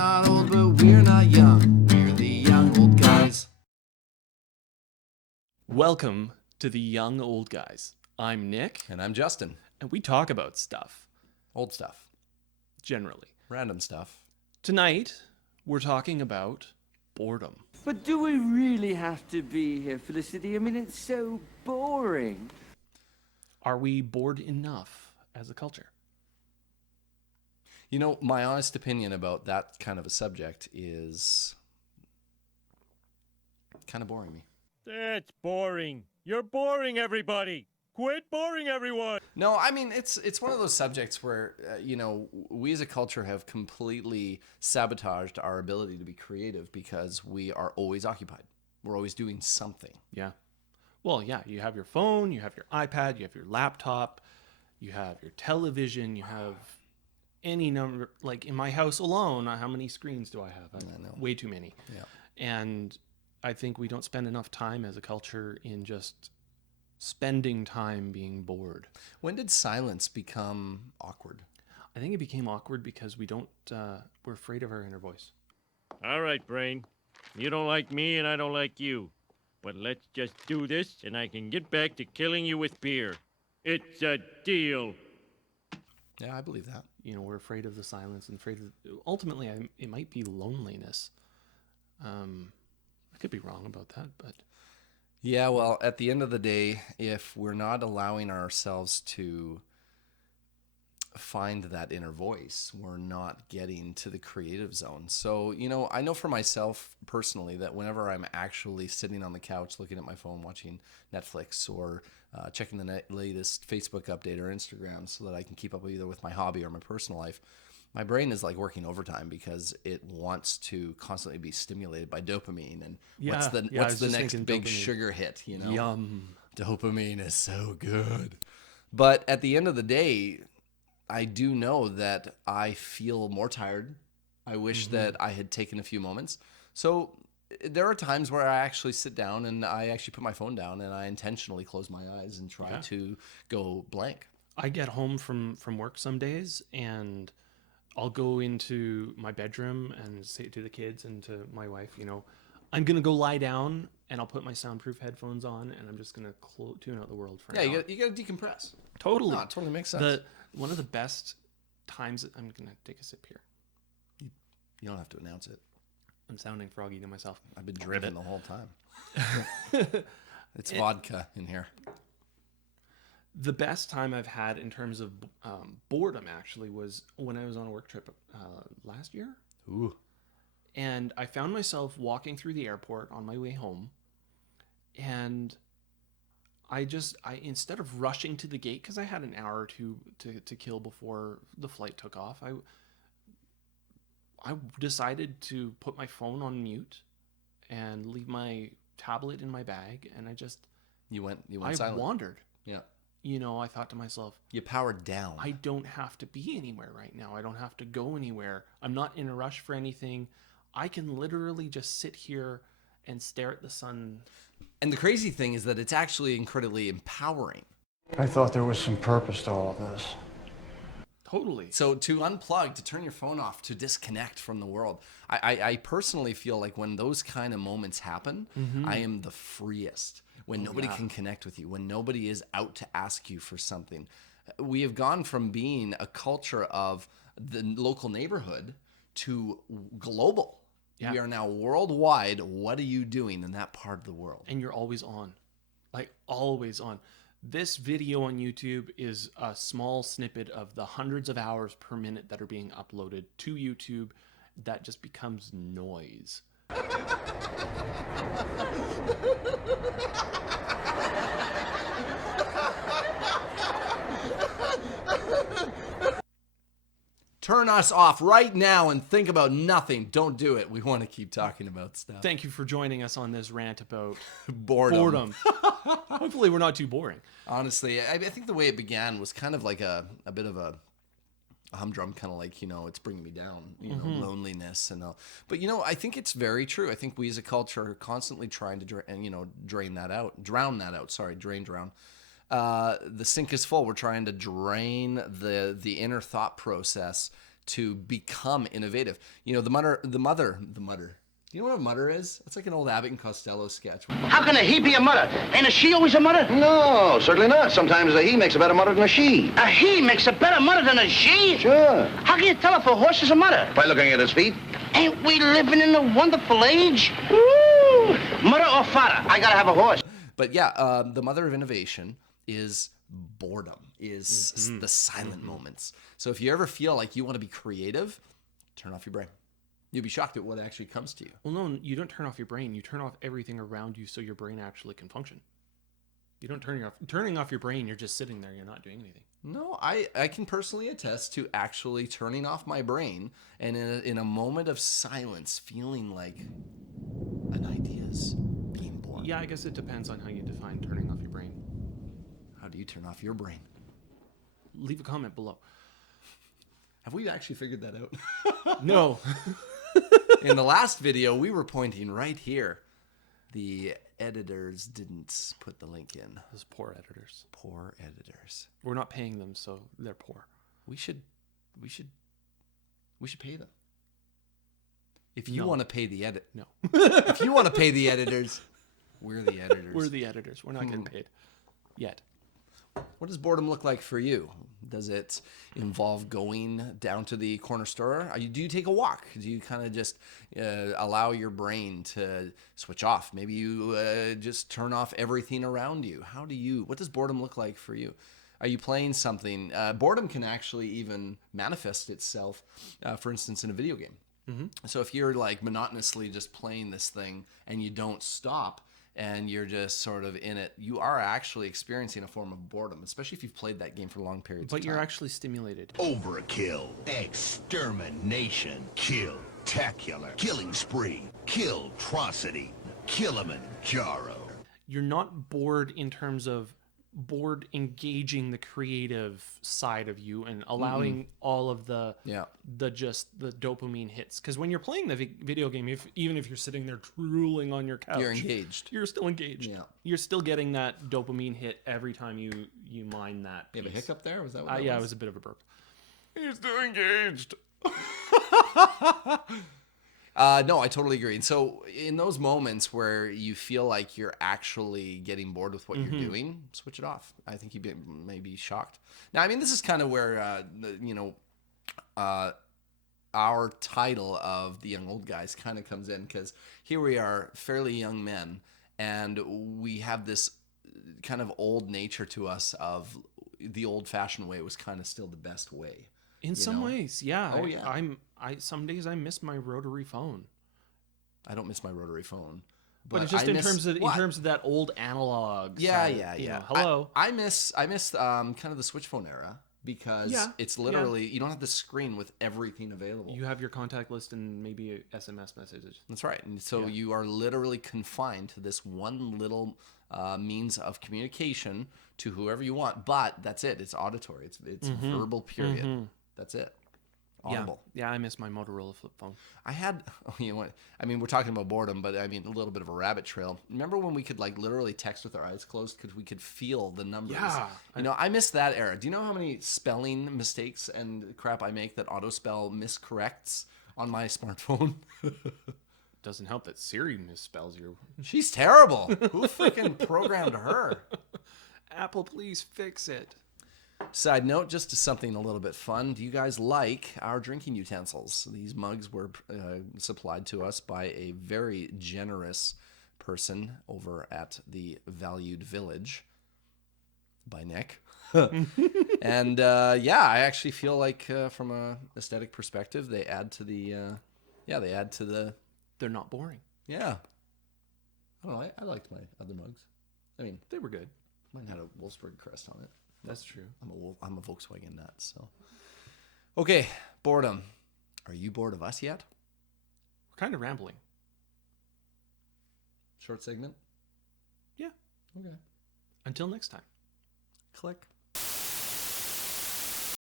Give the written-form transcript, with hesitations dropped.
not old, but we're not young. We're the young old guys. Welcome to the Young Old Guys. I'm Nick, And I'm Justin. and we talk about stuff, Old stuff. generally. Random stuff. Tonight, we're talking about boredom. But do we really have to be here, Felicity? I mean, it's so boring. Are we bored enough as a culture? You know, my honest opinion about that kind of a subject is kind of boring me. That's boring. You're boring everybody. Quit boring everyone. No, I mean, it's one of those subjects where, we as a culture have completely sabotaged our ability to be creative because we are always occupied. We're always doing something. Yeah. Well, yeah, you have your phone, you have your iPad, you have your laptop, you have your television, you have any number. Like in my house alone, how many screens do I have? I know. Way too many. Yeah. And I think we don't spend enough time as a culture in just spending time being bored. When did silence become awkward? I think it became awkward because we're afraid of our inner voice. All right, Brain. You don't like me and I don't like you. But let's just do this and I can get back to killing you with beer. It's a deal. Yeah, I believe that. You know, we're afraid of the silence and afraid of, ultimately, it might be loneliness. I could be wrong about that, but Yeah, well, at the end of the day, if we're not allowing ourselves to find that inner voice, we're not getting to the creative zone. So, I know for myself personally that whenever I'm actually sitting on the couch looking at my phone, watching Netflix or checking the latest Facebook update or Instagram so that I can keep up either with my hobby or my personal life, my brain is like working overtime because it wants to constantly be stimulated by dopamine. And what's the next big dopamine. sugar hit, Yum. Dopamine is so good. But at the end of the day, I do know that I feel more tired. I wish that I had taken a few moments. So there are times where I actually sit down and I actually put my phone down and I intentionally close my eyes and try to go blank. I get home from work some days and I'll go into my bedroom and say to the kids and to my wife, I'm going to go lie down and I'll put my soundproof headphones on and I'm just going to tune out the world for an hour. You got to decompress. Totally. No, it totally makes sense. One of the best times, I'm going to take a sip here. You don't have to announce it. I'm sounding froggy to myself. I've been drinking the whole time. It's vodka in here. The best time I've had in terms of boredom actually was when I was on a work trip last year. Ooh. And I found myself walking through the airport on my way home. And I instead of rushing to the gate, because I had an hour or two to kill before the flight took off, I decided to put my phone on mute and leave my tablet in my bag. And You went I silent. wandered. Yeah. I thought to myself, You powered down. I don't have to be anywhere right now. I don't have to go anywhere. I'm not in a rush for anything. I can literally just sit here and stare at the sun. And the crazy thing is that it's actually incredibly empowering. I thought there was some purpose to all this. Totally. So to unplug, to turn your phone off, to disconnect from the world. I personally feel like when those kind of moments happen, I am the freest. When nobody can connect with you, when nobody is out to ask you for something. We have gone from being a culture of the local neighborhood to global. Yeah. We are now worldwide. What are you doing in that part of the world? And you're always on. Like, always on. This video on YouTube is a small snippet of the hundreds of hours per minute that are being uploaded to YouTube that just becomes noise. Turn us off right now and think about nothing. Don't do it. We want to keep talking about stuff. Thank you for joining us on this rant about Boredom. Hopefully we're not too boring. Honestly, I think the way it began was kind of like a bit of a humdrum, kind of like, it's bringing me down, loneliness and all. But, I think it's very true. I think we as a culture are constantly trying to drown that out. The sink is full. We're trying to drain the inner thought process to become innovative. You know, the mother. Do you know what a mutter is? It's like an old Abbott and Costello sketch. How can a he be a mother? Ain't a she always a mother? No, certainly not. Sometimes a he makes a better mother than a she. A he makes a better mother than a she? Sure. How can you tell if a horse is a mother? By looking at his feet. Ain't we living in a wonderful age? Woo! Mother or father? I gotta have a horse. But yeah, the mother of innovation is boredom, is the silent moments. So if you ever feel like you want to be creative, turn off your brain. You'll be shocked at what actually comes to you. Well, no, you don't turn off your brain. You turn off everything around you so your brain actually can function. You don't turning off your brain. You're just sitting there. You're not doing anything. No, I can personally attest to actually turning off my brain and in a moment of silence, feeling like an idea is being born. Yeah, I guess it depends on how you define turning off your brain. How do you turn off your brain? Leave a comment below. Have we actually figured that out? No. In the last video, we were pointing right here. The editors didn't put the link in. Those poor editors. Poor editors. We're not paying them, so they're poor. We should pay them. If you No. want to pay the edit, No. if you want to pay the editors, we're the editors. We're the editors. We're not getting paid. Yet. What does boredom look like for you? Does it involve going down to the corner store? Do you take a walk? Do you kind of just allow your brain to switch off? Maybe you just turn off everything around you. What does boredom look like for you? Are you playing something? Boredom can actually even manifest itself, for instance, in a video game. So if you're like monotonously just playing this thing and you don't stop, and you're just sort of in it, you are actually experiencing a form of boredom, especially if you've played that game for long periods of But time. you're actually stimulated. Overkill, extermination, kill-tacular, killing spree, kill-trocity, Kilimanjaro. You're not bored in terms of bored engaging the creative side of you and allowing all of the dopamine hits, because when you're playing the video game, even if you're sitting there drooling on your couch, You're engaged. You're still engaged. Yeah. You're still getting that dopamine hit every time you mine that You have a piece. hiccup there? Was that what that Yeah, it was? was a bit of a burp. You're still engaged. No, I totally agree. And so in those moments where you feel like you're actually getting bored with what you're doing, switch it off. I think you may be shocked. Now, I mean, this is kind of where, our title of The Young Old Guys kind of comes in, because here we are, fairly young men, and we have this kind of old nature to us of the old-fashioned way was kind of still the best way. In some ways, yeah. Oh, yeah. Some days I miss my rotary phone. I don't miss my rotary phone. But it's just I in miss- terms of that old analog. Yeah, side, yeah. you know, hello. I miss kind of the switch phone era, because Yeah, it's literally you don't have the screen with everything available. You have your contact list and maybe SMS messages. That's right. And so you are literally confined to this one little means of communication to whoever you want. But that's it. It's auditory. It's verbal. Period. That's it. Audible. Yeah, I miss my Motorola flip phone. I had, you know what? I mean, we're talking about boredom, but I mean, a little bit of a rabbit trail. Remember when we could like literally text with our eyes closed because we could feel the numbers? Yeah. I miss that era. Do you know how many spelling mistakes and crap I make that autospell miscorrects on my smartphone? Doesn't help that Siri misspells your. She's terrible. Who freaking programmed her? Apple, please fix it. Side note, just to something a little bit fun. Do you guys like our drinking utensils? These mugs were supplied to us by a very generous person over at the Valued Village by Nick. And I actually feel like from a aesthetic perspective, they add to the They're not boring. yeah. I don't know. I liked my other mugs. I mean, They were good. mine had a Wolfsburg crest on it. That's true. I'm a Volkswagen nut, so. Okay, boredom. Are you bored of us yet? We're kind of rambling. Short segment? Yeah. Okay. Until next time. Click.